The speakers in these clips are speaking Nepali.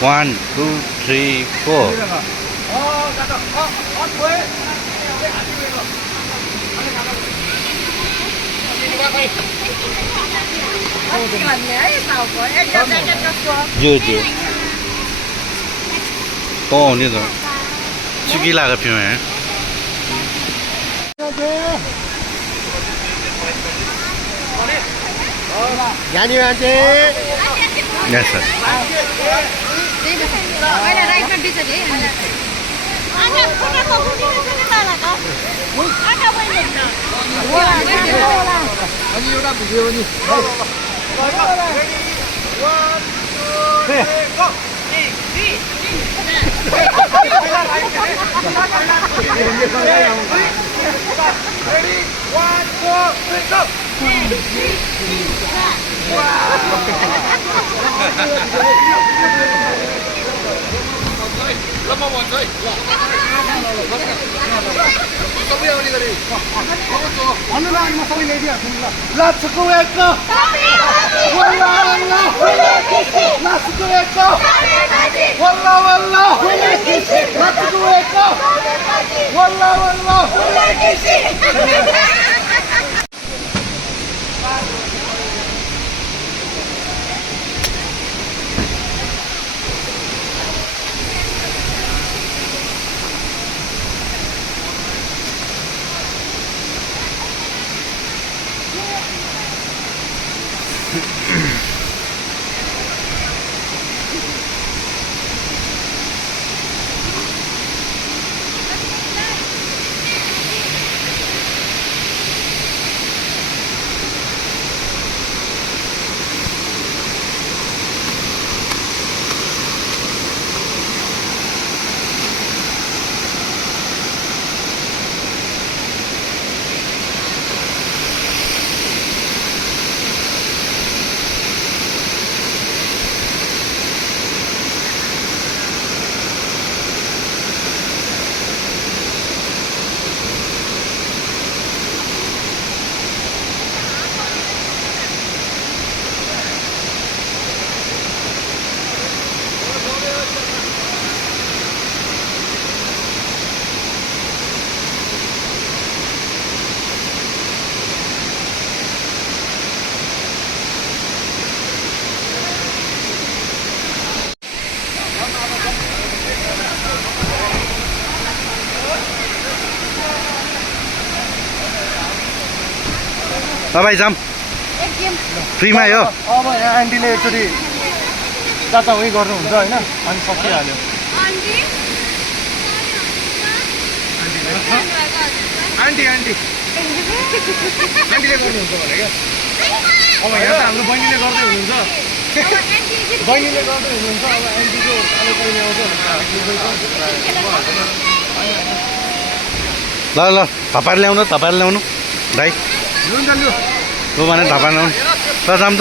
One, two, three, four. Chưa. To như rồi. Chiki là cái phim này. Yes sir. Let's go echo. Walla let's go echo. Walla let's go echo. Walla Bye bye Jam. Free मा यो अब आन्टीले एकचोटि चाचा उही गर्नुहुन्छ हैन अनि सकिहाल्यो आन्टी आन्टीले गर्नुहुन्छ भने क्या अब यहाँ त हाम्रो बहिनीले गर्दै हुनुहुन्छ बहिनीले गर्दै हुनुहुन्छ अब आन्टीको अब कहिले आउँछ ल तपाईहरु ल्याउनु दाइ लु भने तपाईहरु ल्याउनु ल जाम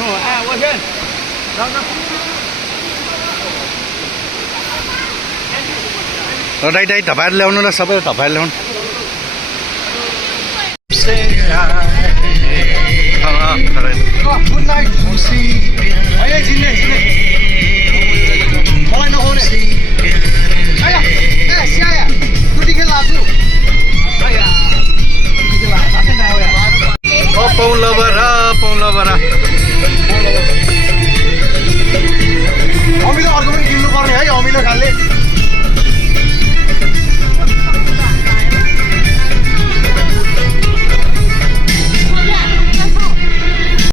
No, 我先。ल दाइ तपाईहरु ल्याउनु ल सबै तपाईहरु ल्याउनु Good night.